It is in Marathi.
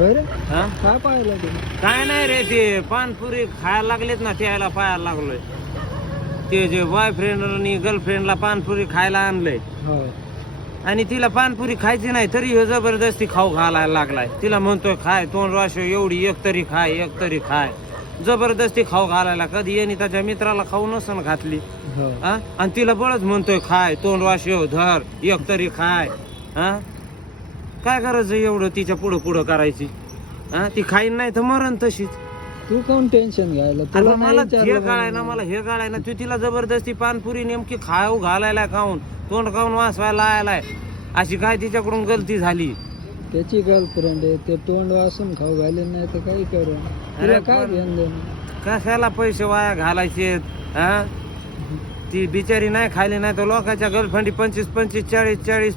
बरं हा काय पाहिलं तुम्ही? काय नाही रे, ते पानपुरी खायला लागलेत ना, त्याला पाहायला लागलोय. ते जे बॉयफ्रेंड आणि गर्लफ्रेंडला पानपुरी खायला आणलंय हो आणि तिला पानपुरी खायची नाही तरी ह्यो जबरदस्ती खाऊ घालायला लागलाय. तिला म्हणतोय खाय, तोंड वाशो एवढी, एक तरी खाय, एक तरी खाय. जबरदस्ती खाऊ घालायला. कधी यांनी त्याच्या मित्राला खाऊ नसन घातली हो हा, आणि तिला बळच म्हणतोय खाय, तोंड वाशो धर, एक तरी खाय. हा काय करायचं एवढं तिच्या पुढं पुढं करायची? हा ती खाईन नाही तर मरण तशीच. तू कोण टेन्शन घ्यायला? अरे तुला मला नाही हे कळाय ना, मला हे कळाय ना, तू तिला जबरदस्ती पानपुरी नेमकी खाऊ घालायला खाऊन, तोंड खाऊन वाचवायला आलाय. अशी काय तिच्याकडून गलती झाली? त्याची गर्लफ्रेंड आहे, ते तोंड वासून खाऊ घाले नाही तर काही करू. तुला काय पण- ध्यान देणं? कशाला पैसे वाया घालायचे? हा ती बिचारी नाही खायली नाही तर लोकांच्या गर्लफ्रेंडी 25-25, 40-40